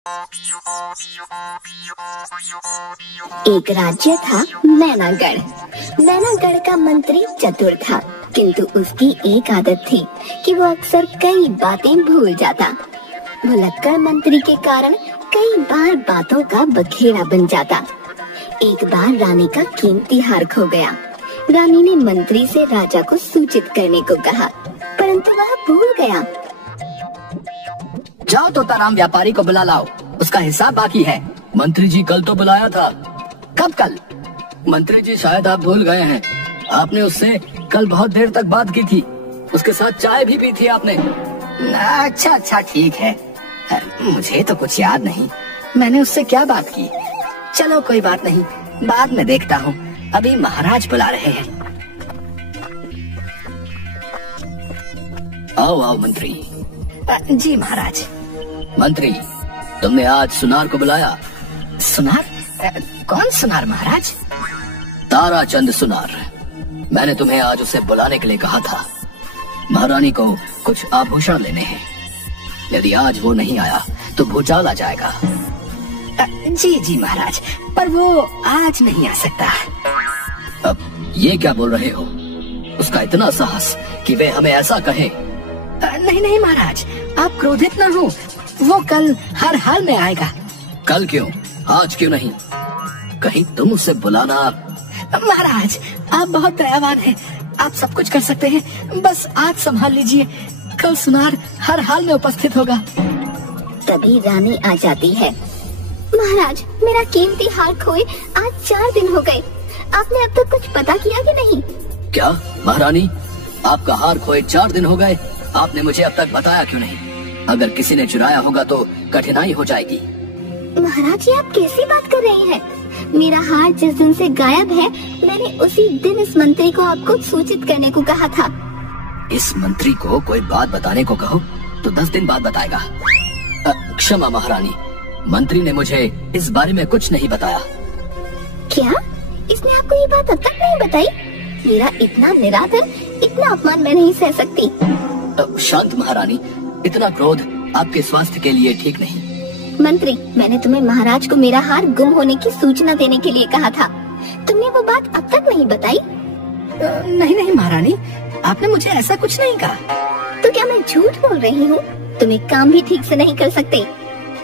एक राज्य था नैनागढ़। नैनागढ़ का मंत्री चतुर था, किंतु उसकी एक आदत थी कि वो अक्सर कई बातें भूल जाता। भुलक्कड़ मंत्री के कारण कई बार बातों का बखेड़ा बन जाता। एक बार रानी का कीमती हार खो गया। रानी ने मंत्री से राजा को सूचित करने को कहा, परंतु वह भूल गया। जाओ तोताराम व्यापारी को बुला लाओ, उसका हिसाब बाकी है। मंत्री जी कल तो बुलाया था। कब कल? मंत्री जी शायद आप भूल गए हैं। आपने उससे कल बहुत देर तक बात की थी, उसके साथ चाय भी पी थी आपने। अच्छा ठीक है, मुझे तो कुछ याद नहीं मैंने उससे क्या बात की। चलो कोई बात नहीं, बाद में देखता हूँ, अभी महाराज बुला रहे हैं। आओ मंत्री। जी महाराज। मंत्री, तुमने आज सुनार को बुलाया? सुनार? कौन सुनार महाराज? ताराचंद सुनार। मैंने तुम्हें आज उसे बुलाने के लिए कहा था। महारानी को कुछ आभूषण लेने हैं। यदि आज वो नहीं आया तो भूचाल आ जाएगा। जी महाराज, पर वो आज नहीं आ सकता। अब ये क्या बोल रहे हो? उसका इतना साहस कि वे हमें ऐसा कहे। नहीं महाराज, आप क्रोधित न हो, वो कल हर हाल में आएगा। कल क्यों, आज क्यों नहीं? कहीं तुम उसे बुलाना। महाराज, आप बहुत दयावान हैं, आप सब कुछ कर सकते हैं, बस आज संभाल लीजिए, कल सुनार हर हाल में उपस्थित होगा। तभी रानी आ जाती है। महाराज, मेरा कीमती हार खोए आज 4 दिन हो गए। आपने अब तक कुछ पता किया कि नहीं? क्या महारानी, आपका हार खोए 4 दिन हो गए? आपने मुझे अब तक बताया क्यों नहीं? अगर किसी ने चुराया होगा तो कठिनाई हो जाएगी। महाराज, ये आप कैसी बात कर रहे हैं? मेरा हार जिस दिन से गायब है, मैंने उसी दिन इस मंत्री को आपको सूचित करने को कहा था। इस मंत्री को कोई बात बताने को कहो तो 10 दिन बाद बताएगा। क्षमा महारानी, मंत्री ने मुझे इस बारे में कुछ नहीं बताया। क्या? इसने आपको ये बात अब तक नहीं बताई? मेरा इतना निरादर, इतना अपमान मैं नहीं सह सकती। शांत महारानी, इतना क्रोध आपके स्वास्थ्य के लिए ठीक नहीं। मंत्री, मैंने तुम्हें महाराज को मेरा हार गुम होने की सूचना देने के लिए कहा था। तुमने वो बात अब तक नहीं बताई? नहीं महारानी, आपने मुझे ऐसा कुछ नहीं कहा। तो क्या मैं झूठ बोल रही हूँ? तुम एक काम भी ठीक से नहीं कर सकते।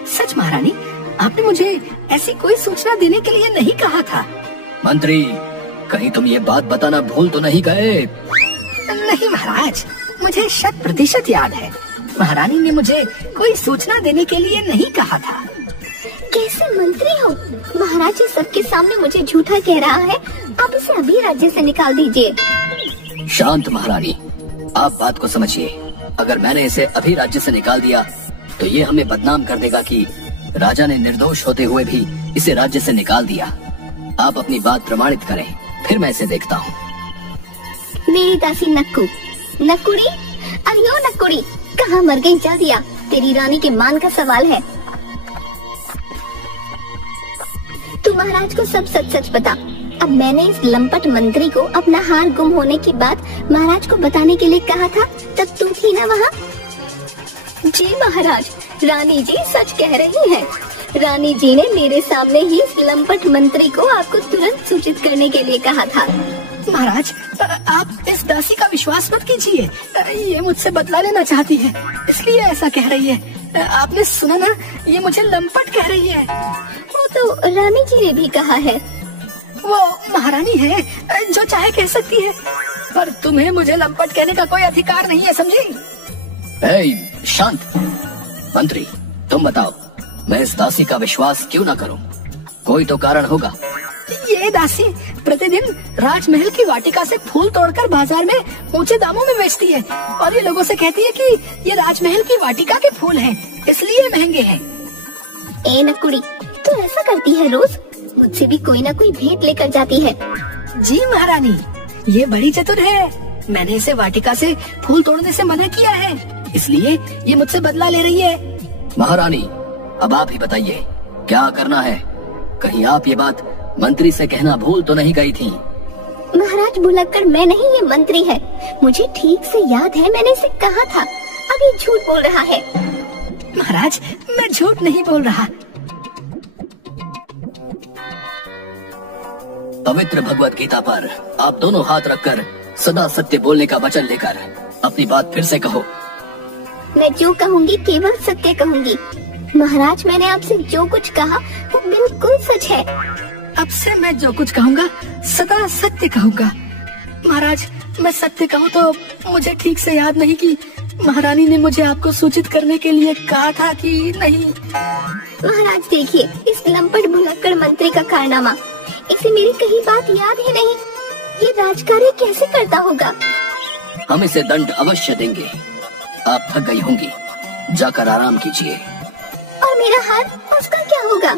सच महारानी, आपने मुझे ऐसी कोई सूचना देने के लिए नहीं कहा था। मंत्री, कहीं तुम ये बात बताना भूल तो नहीं गए? नहीं महाराज, मुझे 100% याद है, महारानी ने मुझे कोई सूचना देने के लिए नहीं कहा था। कैसे मंत्री हो? महाराज सबके सामने मुझे झूठा कह रहा है। आप इसे अभी राज्य से निकाल दीजिए। शांत महारानी, आप बात को समझिए। अगर मैंने इसे अभी राज्य से निकाल दिया तो ये हमें बदनाम कर देगा कि राजा ने निर्दोष होते हुए भी इसे राज्य से निकाल दिया। आप अपनी बात प्रमाणित करें, फिर मैं इसे देखता हूँ। मेरी दासी नक्कुड़ी, अरे ओ नक्कुड़ी, कहाँ मर गई? जल्दी आ, तेरी रानी के मान का सवाल है। तू महाराज को सब सच बता। अब मैंने इस लंपट मंत्री को अपना हार गुम होने की बात महाराज को बताने के लिए कहा था, तब तू थी ना वहाँ? जी महाराज, रानी जी सच कह रही हैं। रानी जी ने मेरे सामने ही इस लंपट मंत्री को आपको तुरंत सूचित करने के लिए कहा था। महाराज, आप इस दासी का विश्वास मत कीजिए, ये मुझसे बदला लेना चाहती है, इसलिए ऐसा कह रही है। आपने सुना ना, ये मुझे लंपट कह रही है। वो तो रानी जी ने भी कहा है। वो महारानी है, जो चाहे कह सकती है, पर तुम्हें मुझे लंपट कहने का कोई अधिकार नहीं है, समझी? शांत। मंत्री, तुम बताओ, मैं इस दासी का विश्वास क्यों न करूं? कोई तो कारण होगा। ये दासी प्रतिदिन राजमहल की वाटिका से फूल तोड़कर बाजार में ऊंचे दामों में बेचती है, और ये लोगों से कहती है कि ये राजमहल की वाटिका के फूल हैं, इसलिए महंगे हैं। ए नकुड़ी, तू ऐसा करती है रोज? मुझसे भी कोई ना कोई भेंट लेकर जाती है। जी महारानी, ये बड़ी चतुर है। मैंने इसे वाटिका से फूल तोड़ने से मना किया है, इसलिए ये मुझसे बदला ले रही है। महारानी, अब आप ही बताइए, क्या करना है? कहीं आप ये बात मंत्री से कहना भूल तो नहीं गई थी? महाराज, भुलक्कड़ मैं नहीं, ये मंत्री है। मुझे ठीक से याद है, मैंने इसे कहा था। अब ये झूठ बोल रहा है। महाराज, मैं झूठ नहीं बोल रहा। पवित्र भगवत गीता पर आप दोनों हाथ रखकर सदा सत्य बोलने का वचन लेकर अपनी बात फिर से कहो। मैं जो कहूँगी केवल सत्य कहूँगी। महाराज, मैंने आपसे जो कुछ कहा वो बिल्कुल सच है। अब से मैं जो कुछ कहूँगा सदा सत्य कहूँगा। महाराज, मैं सत्य कहूँ तो मुझे ठीक से याद नहीं कि महारानी ने मुझे आपको सूचित करने के लिए कहा था कि नहीं। महाराज देखिए, इस लंपट भुलक्कड़ मंत्री का कारनामा, इसे मेरी कहीं बात याद ही नहीं। ये राजकार्य कैसे करता होगा? हम इसे दंड अवश्य देंगे। आप थक गई होंगी, जाकर आराम कीजिए। और मेरा हार, उसका क्या होगा?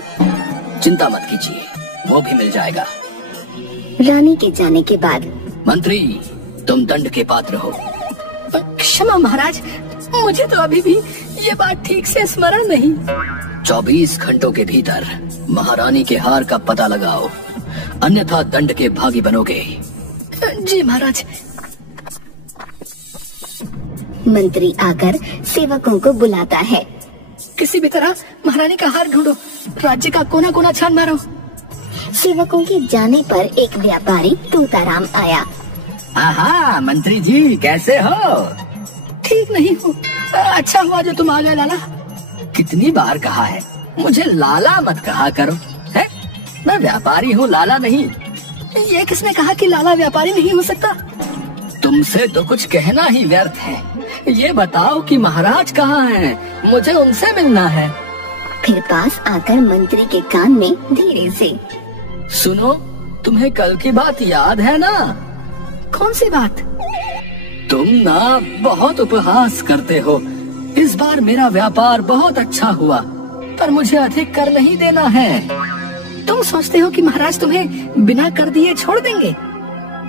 चिंता मत कीजिए, वो भी मिल जाएगा। रानी के जाने के बाद मंत्री, तुम दंड के पात्र हो। क्षमा महाराज, मुझे तो अभी भी ये बात ठीक से स्मरण नहीं। 24 घंटों के भीतर महारानी के हार का पता लगाओ, अन्यथा दंड के भागी बनोगे। जी महाराज। मंत्री आकर सेवकों को बुलाता है। किसी भी तरह महारानी का हार ढूंढो, राज्य का कोना कोना छान मारो। सेवकों के जाने पर एक व्यापारी तोताराम आया। आहा, मंत्री जी कैसे हो? ठीक नहीं हूँ। अच्छा हुआ जो तुम आ गए लाला। कितनी बार कहा है मुझे लाला मत कहा करो, है? मैं व्यापारी हूँ, लाला नहीं। ये किसने कहा कि लाला व्यापारी नहीं हो सकता? तुमसे तो कुछ कहना ही व्यर्थ है। ये बताओ कि महाराज कहाँ हैं? मुझे उनसे मिलना है। फिर पास आकर मंत्री के कान में धीरे से, सुनो, तुम्हें कल की बात याद है ना? कौन सी बात? तुम ना बहुत उपहास करते हो। इस बार मेरा व्यापार बहुत अच्छा हुआ, पर मुझे अधिक कर नहीं देना है। तुम सोचते हो कि महाराज तुम्हें बिना कर दिए छोड़ देंगे?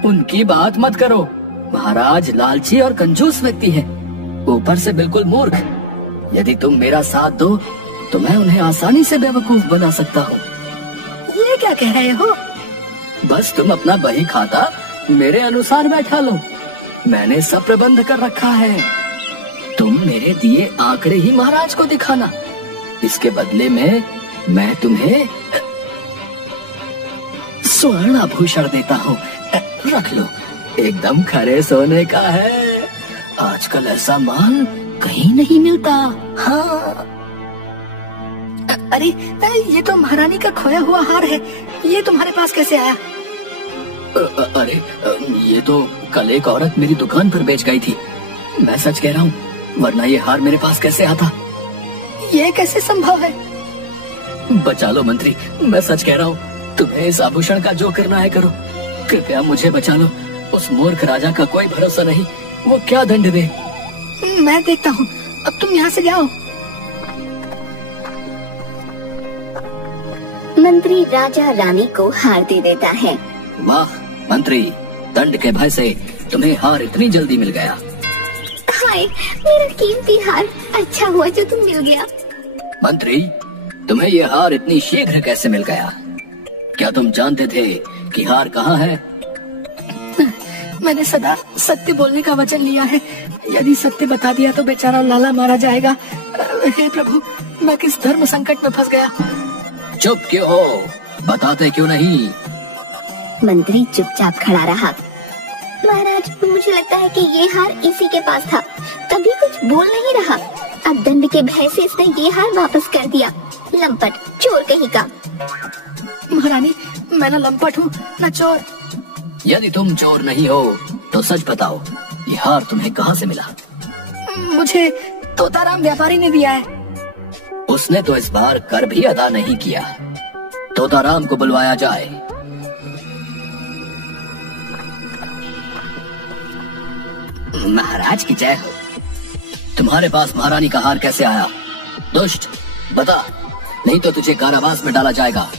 उनकी बात मत करो। महाराज लालची और कंजूस व्यक्ति है, ऊपर से बिल्कुल मूर्ख। यदि तुम मेरा साथ दो तो मैं उन्हें आसानी से बेवकूफ बना सकता हूँ। ये क्या कह रहे हो? बस तुम अपना बही खाता मेरे अनुसार बैठा लो। मैंने सब प्रबंध कर रखा है। तुम मेरे दिए आंकड़े ही महाराज को दिखाना। इसके बदले में मैं तुम्हें स्वर्ण आभूषण देता हूँ। रख लो, एकदम खरे सोने का है। आजकल ऐसा माल कहीं नहीं मिलता। हाँ। अरे ये तो महारानी का खोया हुआ हार है। ये तुम्हारे पास कैसे आया? अरे ये तो कल एक औरत मेरी दुकान पर बेच गई थी। मैं सच कह रहा हूँ, वरना ये हार मेरे पास कैसे आता? ये कैसे संभव है? बचा लो मंत्री, मैं सच कह रहा हूँ। तुम्हें इस आभूषण का जो करना है करो। कृपया मुझे बचा लो। उस मूर्ख राजा का कोई भरोसा नहीं, वो क्या दंड दे। मैं देखता हूँ, अब तुम यहाँ से जाओ। मंत्री राजा रानी को हार दे देता है। वाह मंत्री, दंड के भय से तुम्हें हार इतनी जल्दी मिल गया। हाय, मेरा कीमती हार, अच्छा हुआ जो तुम मिल गया। मंत्री, तुम्हें ये हार इतनी शीघ्र कैसे मिल गया? क्या तुम जानते थे कि हार कहाँ है? मैंने सदा सत्य बोलने का वचन लिया है। यदि सत्य बता दिया तो बेचारा लाला मारा जाएगा। हे प्रभु, मैं किस धर्म संकट में फंस गया। चुप क्यों हो? बताते क्यों नहीं? मंत्री चुपचाप खड़ा रहा। महाराज, मुझे लगता है कि ये हार इसी के पास था, तभी कुछ बोल नहीं रहा। अब दंड के भय से इसने ये हार वापस कर दिया। लंपट, चोर कहीं का। महारानी, मैं न लंपट हूँ न चोर। यदि तुम चोर नहीं हो तो सच बताओ, ये हार तुम्हें कहाँ से मिला? मुझे तोताराम व्यापारी ने दिया है। उसने तो इस बार कर भी अदा नहीं किया। तोताराम को बुलवाया जाए। महाराज की जय हो। तुम्हारे पास महारानी का हार कैसे आया? दुष्ट, बता, नहीं तो तुझे कारावास में डाला जाएगा।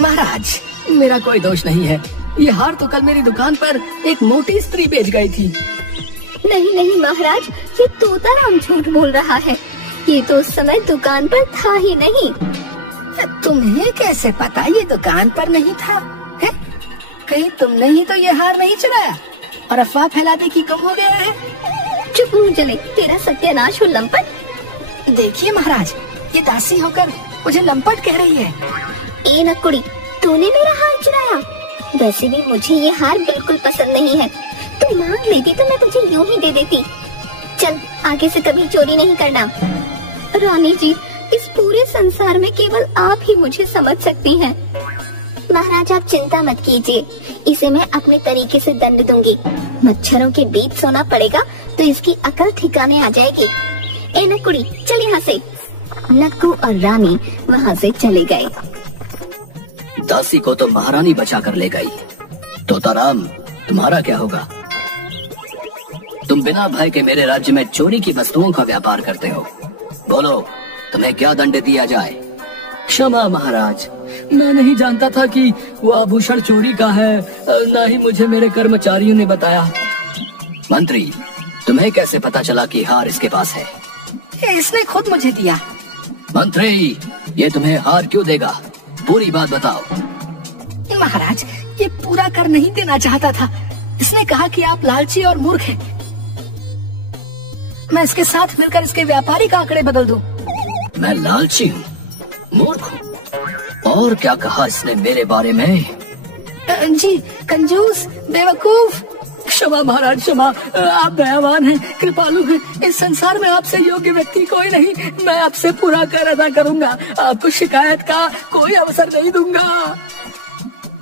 महाराज, मेरा कोई दोष नहीं है। ये हार तो कल मेरी दुकान पर एक मोटी स्त्री बेच गई थी। नहीं नहीं महाराज, ये तोताराम झूठ बोल रहा है। ये तो उस समय दुकान पर था ही नहीं। तुम्हें कैसे पता ये दुकान पर नहीं था? है? कहीं तुमने ही तो ये हार नहीं चुराया और अफवाह फैलाते कि गुम हो गया है? चुप मुंह जले, तेरा सत्यानाश हो लंपट। देखिए महाराज, ये दासी होकर मुझे लंपट कह रही है। ए नकुड़ी, तूने मेरा हार चुराया। वैसे भी मुझे ये हार बिल्कुल पसंद नहीं है। तू मांग लेती तो मैं तुझे यूं ही दे देती। चल, आगे से कभी चोरी नहीं करना। रानी जी, इस पूरे संसार में केवल आप ही मुझे समझ सकती हैं। महाराज, आप चिंता मत कीजिए, इसे मैं अपने तरीके से दंड दूंगी। मच्छरों के बीच सोना पड़ेगा तो इसकी अकल ठिकाने आ जाएगी। ए नकुड़ी, चल यहाँ से। नक्कू और रानी वहाँ से चले गए। दासी को तो महारानी बचा कर ले गई। तोताराम, तुम्हारा क्या होगा? तुम बिना भय के मेरे राज्य में चोरी की वस्तुओं का व्यापार करते हो। बोलो, तुम्हें क्या दंड दिया जाए? क्षमा महाराज, मैं नहीं जानता था कि वो आभूषण चोरी का है, न ही मुझे मेरे कर्मचारियों ने बताया। मंत्री, तुम्हें कैसे पता चला कि हार इसके पास है? इसने खुद मुझे दिया। मंत्री, ये तुम्हें हार क्यों देगा? पूरी बात बताओ। महाराज, ये पूरा कर नहीं देना चाहता था। इसने कहा कि आप लालची और मूर्ख हैं। मैं इसके साथ मिलकर इसके व्यापारी का आंकड़े बदल दूं। मैं लालची हूँ, मूर्ख हूँ? और क्या कहा इसने मेरे बारे में? जी, कंजूस, बेवकूफ। क्षमा महाराज, क्षमा। आप दयावान हैं, कृपालु हैं। इस संसार में आपसे योग्य व्यक्ति कोई नहीं। मैं आपसे पूरा कर अदा करूंगा। आपको शिकायत का कोई अवसर नहीं दूंगा।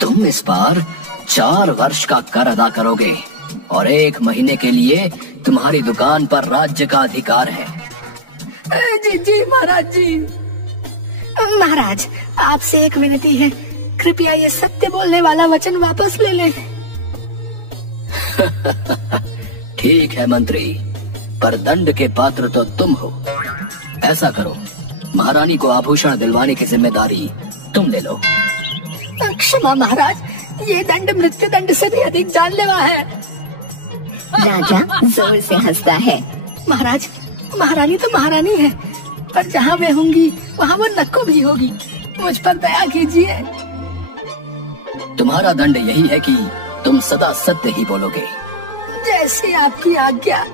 तुम इस बार 4 वर्ष का कर अदा करोगे और 1 महीने के लिए तुम्हारी दुकान पर राज्य का अधिकार है। जी जी महाराज जी। महाराज, आपसे एक विनती है, कृपया ये सत्य बोलने वाला वचन वापस ले लें। ठीक है मंत्री, पर दंड के पात्र तो तुम हो। ऐसा करो, महारानी को आभूषण दिलवाने की जिम्मेदारी तुम ले लो। क्षमा महाराज, ये दंड मृत्यु दंड से भी अधिक जानलेवा है। राजा जोर से हंसता है। महाराज, महारानी तो महारानी है, पर जहाँ वे होंगी वहाँ वो नक्को भी होगी। मुझ पर दया कीजिए। तुम्हारा दंड यही है कि तुम सदा सत्य ही बोलोगे। जैसी आपकी आज्ञा।